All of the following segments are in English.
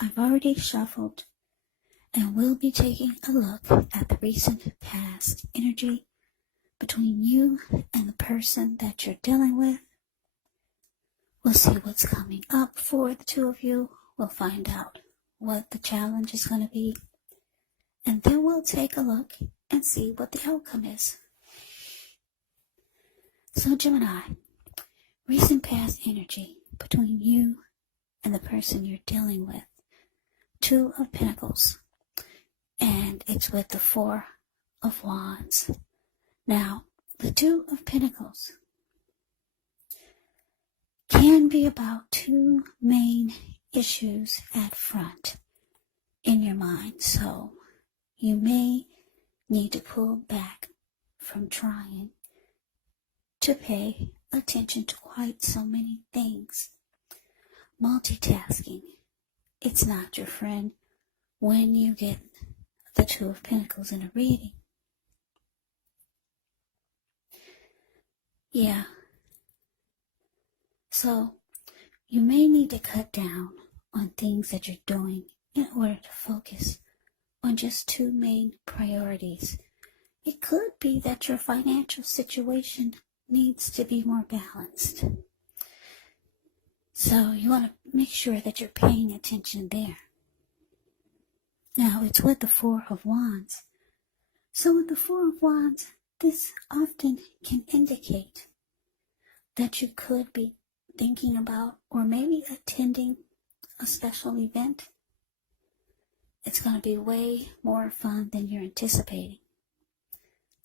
I've already shuffled, and we'll be taking a look at the recent past energy between you and the person that you're dealing with. We'll see what's coming up for the two of you. We'll find out what the challenge is going to be. And then we'll take a look and see what the outcome is. So Gemini, recent past energy between you and the person you're dealing with. Two of Pentacles. And it's with the Four of Wands. Now, the Two of Pentacles can be about two main issues at front in your mind. So you may need to pull back from trying to pay attention to quite so many things. Multitasking, it's not your friend when you get the Two of Pentacles in a reading. Yeah. So you may need to cut down on things that you're doing in order to focus on just two main priorities. It could be that your financial situation needs to be more balanced. So you want to make sure that you're paying attention there. Now it's with the Four of Wands. So with the Four of Wands, this often can indicate that you could be thinking about or maybe attending a special event. It's going to be way more fun than you're anticipating.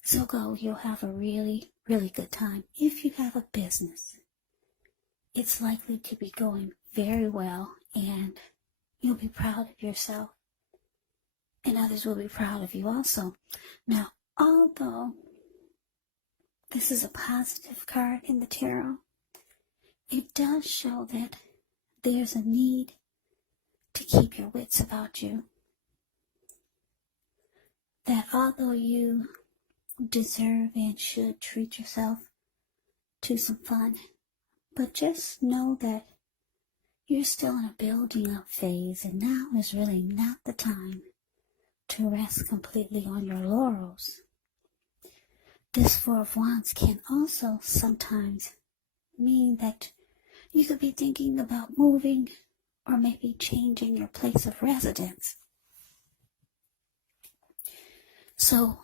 So go, you'll have a really, really good time. If you have a business, it's likely to be going very well and you'll be proud of yourself. And others will be proud of you also. Now, although this is a positive card in the tarot, it does show that there's a need to keep your wits about you. That although you deserve and should treat yourself to some fun, but just know that you're still in a building up phase, and now is really not the time to rest completely on your laurels. This Four of Wands can also sometimes mean that you could be thinking about moving or maybe changing your place of residence. So,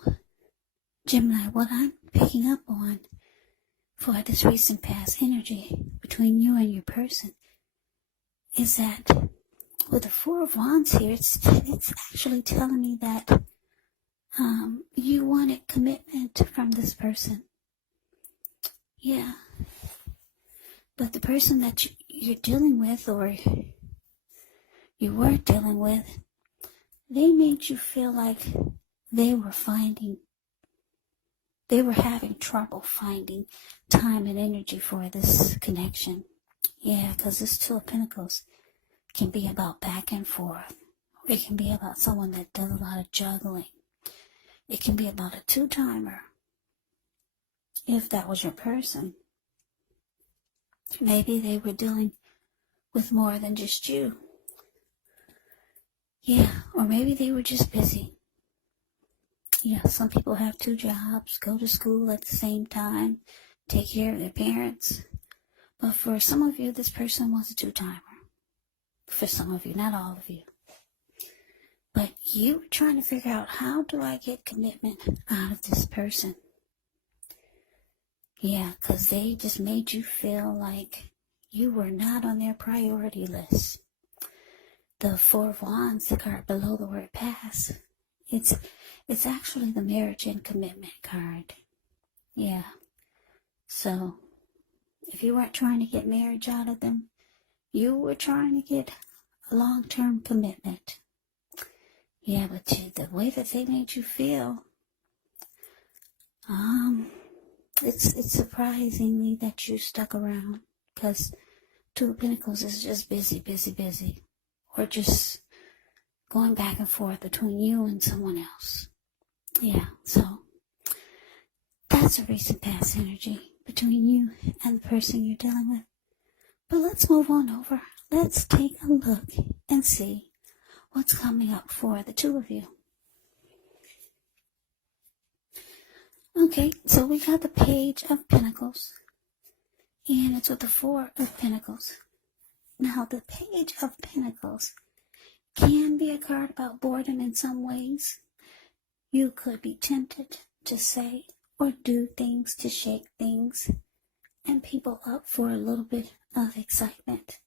Gemini, what I'm picking up on for this recent past energy between you and your person is that with the Four of Wands here, it's actually telling me that you wanted commitment from this person. Yeah. But the person that you're dealing with, or you were dealing with, they made you feel like they were having trouble finding time and energy for this connection. Yeah, because this Two of Pentacles can be about back and forth. It can be about someone that does a lot of juggling. It can be about a two-timer. If that was your person, maybe they were dealing with more than just you. Yeah, or maybe they were just busy. Yeah, some people have two jobs, go to school at the same time, take care of their parents. But for some of you, this person was a two-timer. For some of you, not all of you. But you were trying to figure out, how do I get commitment out of this person? Yeah, because they just made you feel like you were not on their priority list. The Four of Wands, the card below the word pass, it's actually the marriage and commitment card. Yeah. So, if you weren't trying to get marriage out of them, you were trying to get a long-term commitment. Yeah, but the way that they made you feel, it's surprisingly that you stuck around, because Two of Pentacles is just busy, busy, busy, or just going back and forth between you and someone else. Yeah, so that's a recent past energy between you and the person you're dealing with. But let's move on over. Let's take a look and see what's coming up for the two of you. Okay, so we got the Page of Pentacles, and it's with the Four of Pentacles. Now, the Page of Pentacles can be a card about boredom in some ways. You could be tempted to say or do things to shake things and people up for a little bit of excitement.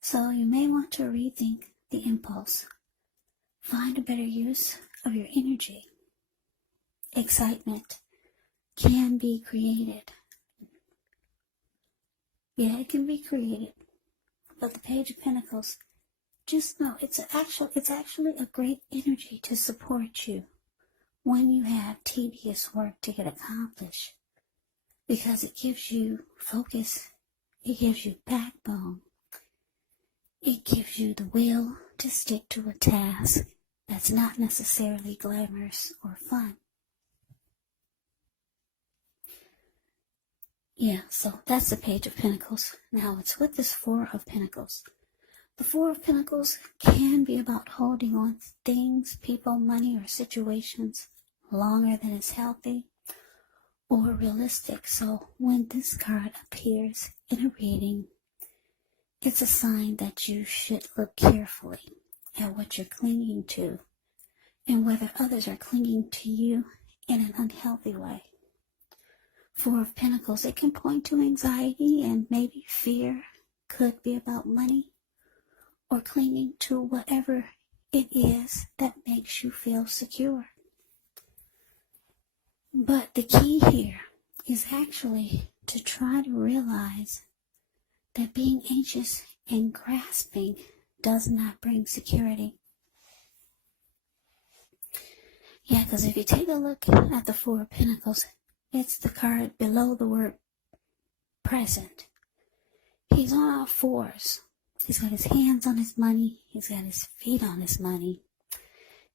So you may want to rethink the impulse. Find a better use of your energy. Excitement can be created. Yeah, it can be created. But the Page of Pentacles, just know it's actually a great energy to support you when you have tedious work to get accomplished, because it gives you focus, it gives you backbone, it gives you the will to stick to a task that's not necessarily glamorous or fun. Yeah, so that's the Page of Pentacles. Now it's with this Four of Pentacles. The Four of Pentacles can be about holding on to things, people, money, or situations longer than is healthy or realistic. So when this card appears in a reading, it's a sign that you should look carefully at what you're clinging to and whether others are clinging to you in an unhealthy way. Four of Pentacles, it can point to anxiety and maybe fear. Could be about money or clinging to whatever it is that makes you feel secure. But the key here is actually to try to realize that being anxious and grasping does not bring security. Yeah, because if you take a look at the Four of Pentacles, it's the card below the word present. He's on all fours. He's got his hands on his money. He's got his feet on his money.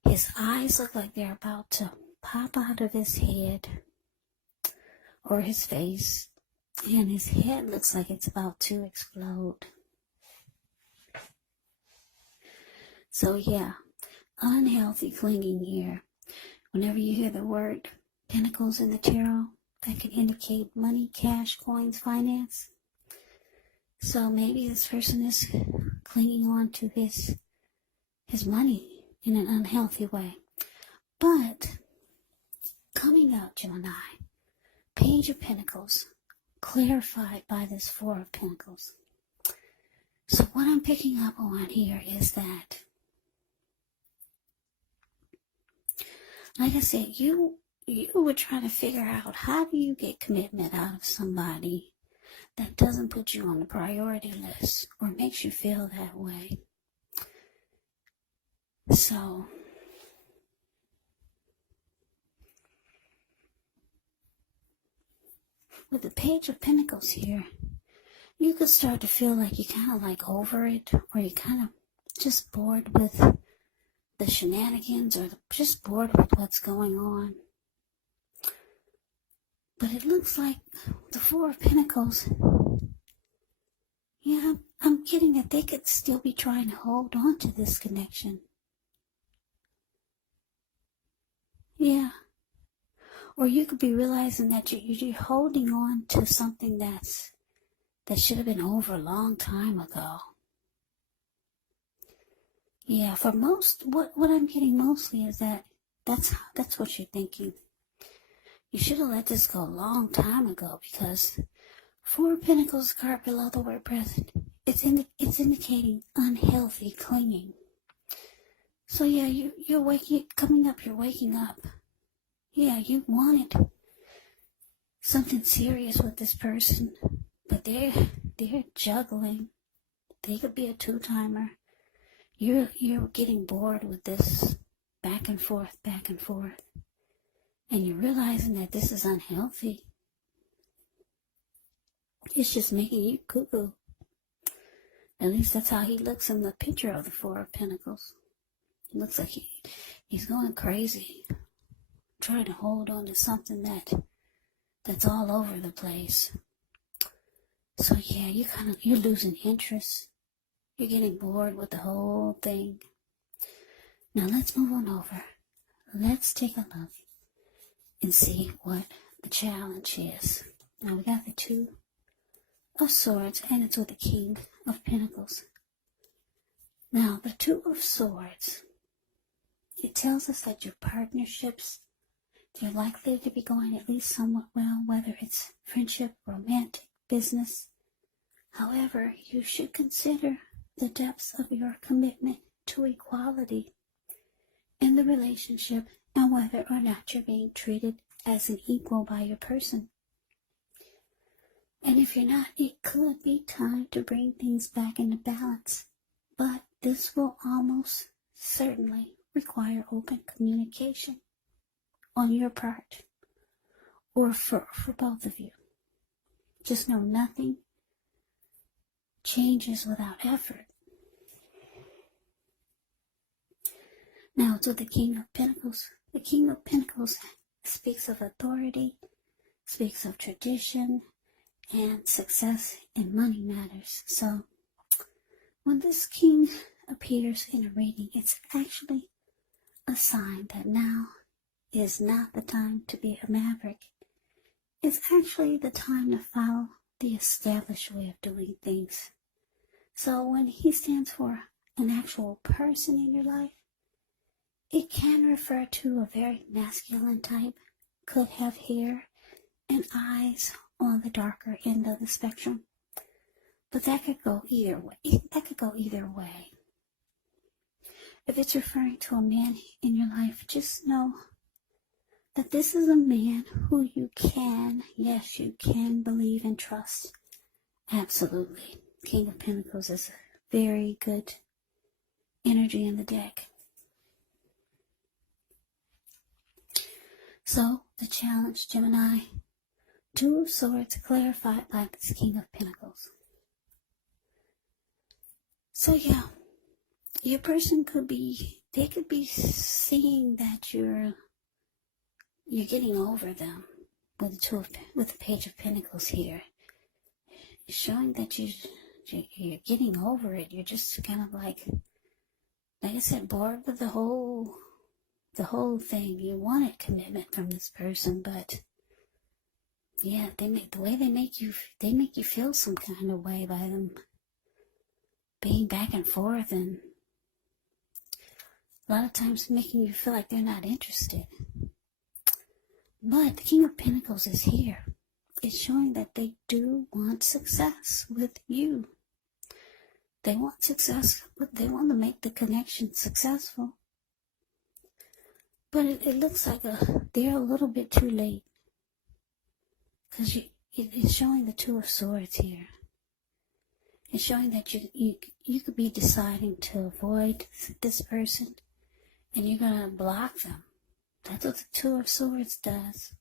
His eyes look like they're about to pop out of his head or his face. And his head looks like it's about to explode. So yeah, unhealthy clinging here. Whenever you hear the word Pentacles in the tarot, that can indicate money, cash, coins, finance. So maybe this person is clinging on to his money in an unhealthy way. But coming out, Gemini, Page of Pentacles, clarified by this Four of Pentacles. So what I'm picking up on here is that, like I said, you were trying to figure out, how do you get commitment out of somebody that doesn't put you on the priority list or makes you feel that way. So with the Page of Pentacles here, you could start to feel like you're kind of like over it, or you're kind of just bored with the shenanigans, or just bored with what's going on. But it looks like the Four of Pentacles, yeah, I'm getting that they could still be trying to hold on to this connection. Yeah. Or you could be realizing that you're holding on to something that should have been over a long time ago. Yeah, for most, what I'm getting mostly is that's what you're thinking. You should have let this go a long time ago, because Four of Pentacles card below the word present, it's indicating unhealthy clinging. So yeah, you're waking up. Yeah, you wanted something serious with this person, but they're juggling. They could be a two-timer. You're getting bored with this back and forth, and you're realizing that this is unhealthy. It's just making you cuckoo. At least that's how he looks in the picture of the Four of Pentacles. It looks like he's going crazy, trying to hold on to something that's all over the place. So yeah, you're losing interest. You're getting bored with the whole thing. Now let's move on over. Let's take a look and see what the challenge is. Now we got the Two of Swords, and it's with the King of Pentacles. Now the Two of Swords, it tells us that your partnerships, they're likely to be going at least somewhat well, whether it's friendship, romantic, business. However, you should consider the depths of your commitment to equality in the relationship and whether or not you're being treated as an equal by your person. And if you're not, it could be time to bring things back into balance. But this will almost certainly require open communication on your part or for both of you. Just know nothing changes without effort. Now to the King of Pentacles. The King of Pentacles speaks of authority, speaks of tradition, and success in money matters. So when this king appears in a reading, it's actually a sign that now is not the time to be a maverick. It's actually the time to follow the established way of doing things. So when he stands for an actual person in your life, it can refer to a very masculine type, could have hair and eyes on the darker end of the spectrum. But that could go either way. If it's referring to a man in your life, just know that this is a man who you can believe and trust. Absolutely. King of Pentacles is a very good energy in the deck. So, the challenge, Gemini, Two of Swords clarified by this King of Pentacles. So yeah, your person could be seeing that you're getting over them with the Page of Pentacles here. It's showing that you're getting over it. You're just kind of like I said, bored with the whole thing. You wanted commitment from this person, but yeah, they make you feel some kind of way by them being back and forth, and a lot of times making you feel like they're not interested. But the King of Pentacles is here. It's showing that they do want success with you. They want success, but they want to make the connection successful. But it looks like they're a little bit too late. Because it's showing the Two of Swords here. It's showing that you could be deciding to avoid this person, and you're going to block them. That's what the Two of Swords does.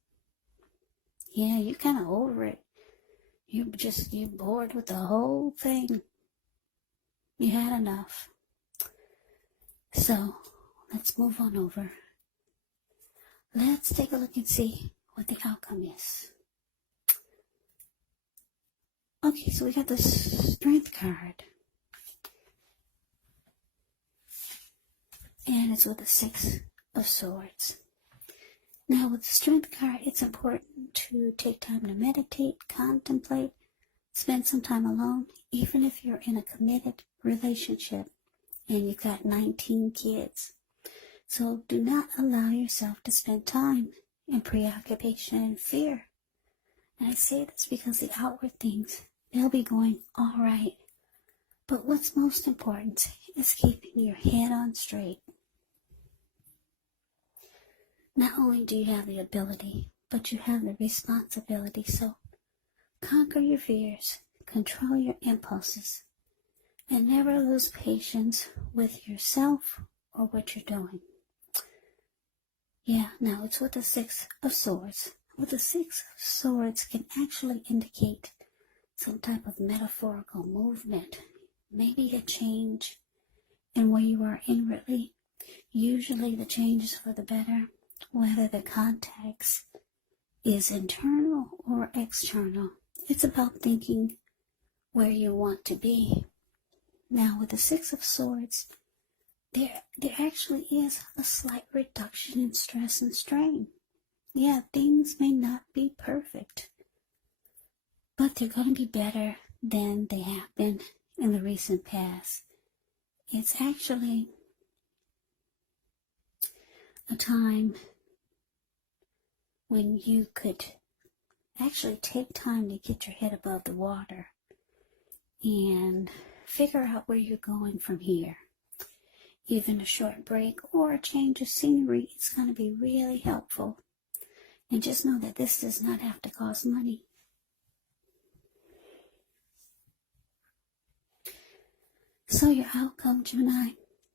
Yeah, you're kind of over it. You're bored with the whole thing. You had enough. So, let's move on over. Let's take a look and see what the outcome is. Okay, so we got the Strength card. And it's with the Six of Swords. Now, with the Strength card, it's important to take time to meditate, contemplate, spend some time alone, even if you're in a committed relationship and you've got 19 kids. So do not allow yourself to spend time in preoccupation and fear. And I say this because the outward things, they'll be going all right. But what's most important is keeping your head on straight. Not only do you have the ability, but you have the responsibility. So conquer your fears, control your impulses, and never lose patience with yourself or what you're doing. Yeah, now it's with the Six of Swords. With the Six of Swords can actually indicate some type of metaphorical movement, maybe a change in where you are inwardly. Usually the change is for the better, whether the context is internal or external. It's about thinking where you want to be. Now with the Six of Swords, there actually is a slight reduction in stress and strain. Yeah, things may not be perfect, but they're going to be better than they have been in the recent past. It's actually a time when you could actually take time to get your head above the water and figure out where you're going from here. Even a short break or a change of scenery is going to be really helpful. And just know that this does not have to cost money. So your outcome, Gemini,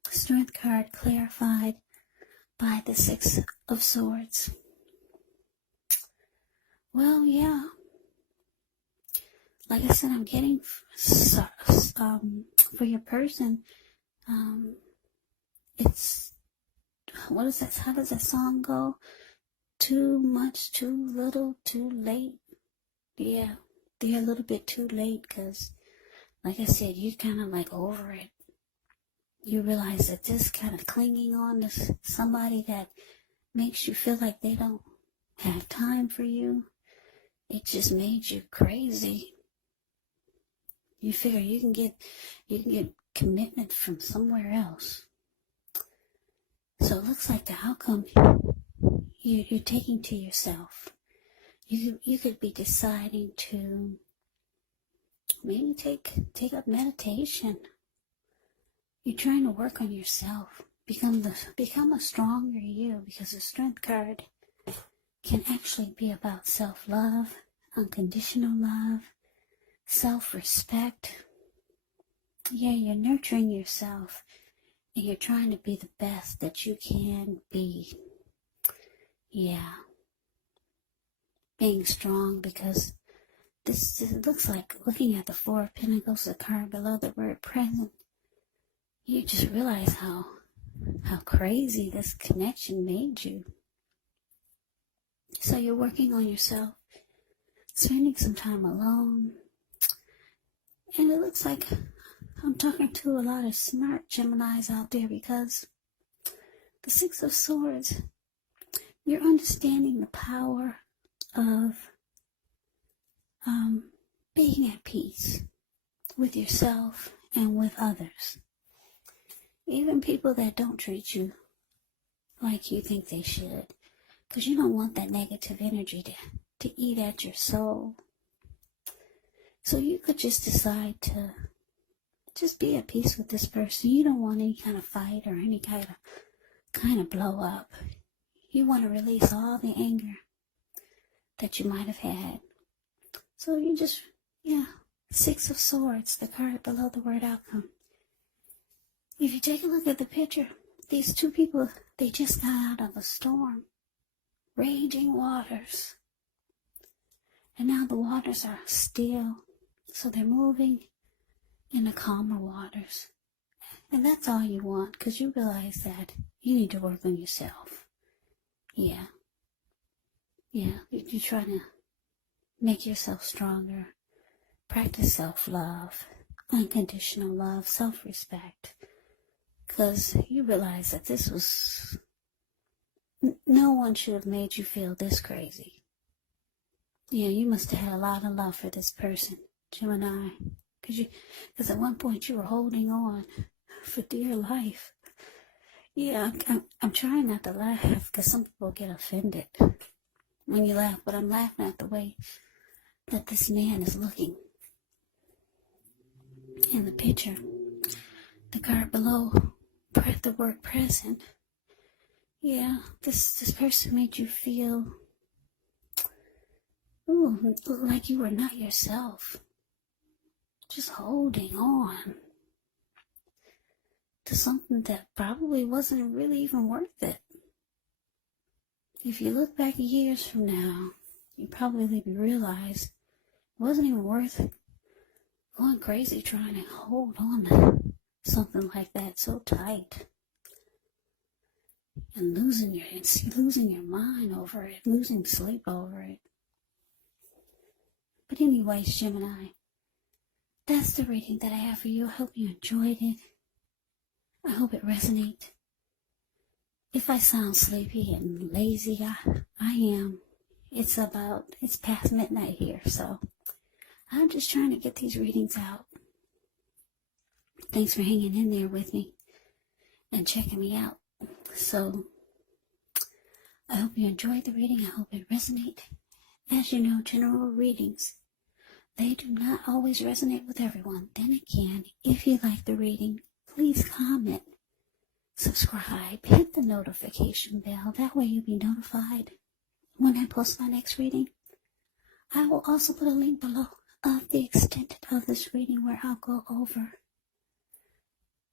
Strength card clarified by the Six of Swords. Well, yeah. Like I said, I'm getting for your person. It's, what is that? How does that song go? Too much, too little, too late. Yeah, they're a little bit too late because, like I said, you're kind of like over it. You realize that this kind of clinging on to somebody that makes you feel like they don't have time for you, it just made you crazy. You figure you can get commitment from somewhere else. So it looks like the outcome you're taking to yourself. You could be deciding to maybe take up meditation. You're trying to work on yourself, become a stronger you, because the Strength card can actually be about self-love, unconditional love, self-respect. Yeah, you're nurturing yourself, and you're trying to be the best that you can be. Yeah, being strong, because this looks like, looking at the Four of Pentacles, the card below the word present, you just realize how crazy this connection made you. So you're working on yourself, spending some time alone, and it looks like I'm talking to a lot of smart Geminis out there, because the Six of Swords, you're understanding the power of being at peace with yourself and with others. Even people that don't treat you like you think they should, because you don't want that negative energy to eat at your soul. So you could just decide to just be at peace with this person. You don't want any kind of fight or any kind of blow up. You want to release all the anger that you might have had. So you just, Six of Swords, the card below the word outcome. If you take a look at the picture, these two people, they just got out of a storm, raging waters. And now the waters are still, so they're moving in the calmer waters. And that's all you want, because you realize that you need to work on yourself. Yeah, you're trying to make yourself stronger. Practice self-love, unconditional love, self-respect. Because you realize that this was, no one should have made you feel this crazy. Yeah, you must have had a lot of love for this person, Gemini. Because at one point you were holding on for dear life. Yeah, I'm trying not to laugh, because some people get offended when you laugh, but I'm laughing at the way that this man is looking in the picture. The card below, the word present. Yeah, this person made you feel, like you were not yourself. Just holding on to something that probably wasn't really even worth it. If you look back years from now, you probably realize it wasn't even worth it. Going crazy trying to hold on to something like that so tight. And losing your mind over it, losing sleep over it. But anyways, Gemini, that's the reading that I have for you. I hope you enjoyed it. I hope it resonates. If I sound sleepy and lazy, I am. It's past midnight here, so I'm just trying to get these readings out. Thanks for hanging in there with me and checking me out. So, I hope you enjoyed the reading. I hope it resonated. As you know, general readings, they do not always resonate with everyone. Then again, if you like the reading, please comment, subscribe, hit the notification bell. That way you'll be notified when I post my next reading. I will also put a link below of the extended of this reading where I'll go over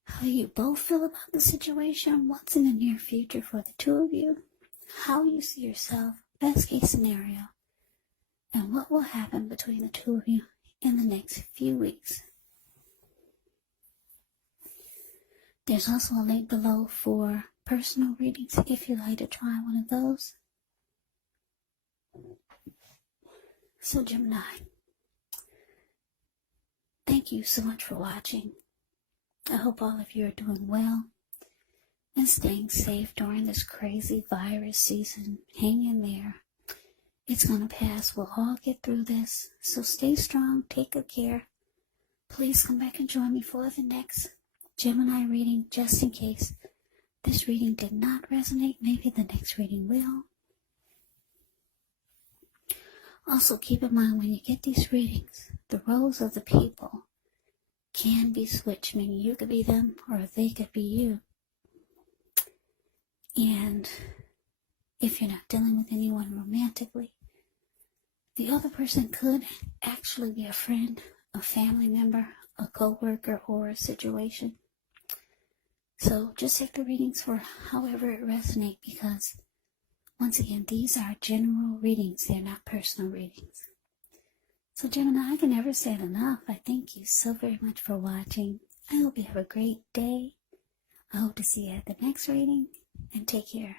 how you both feel about the situation, what's in the near future for the two of you, how you see yourself, best case scenario, and what will happen between the two of you in the next few weeks. There's also a link below for personal readings if you'd like to try one of those. So Gemini, thank you so much for watching. I hope all of you are doing well and staying safe during this crazy virus season. Hang in there. It's going to pass. We'll all get through this. So stay strong. Take good care. Please come back and join me for the next Gemini reading, just in case this reading did not resonate. Maybe the next reading will. Also, keep in mind when you get these readings, the roles of the people can be switched, meaning you could be them or they could be you. And if you're not dealing with anyone romantically, the other person could actually be a friend, a family member, a co-worker, or a situation. So just take the readings for however it resonates, because once again, these are general readings. They're not personal readings. So Gemini, I can never say it enough. I thank you so very much for watching. I hope you have a great day. I hope to see you at the next reading, and take care.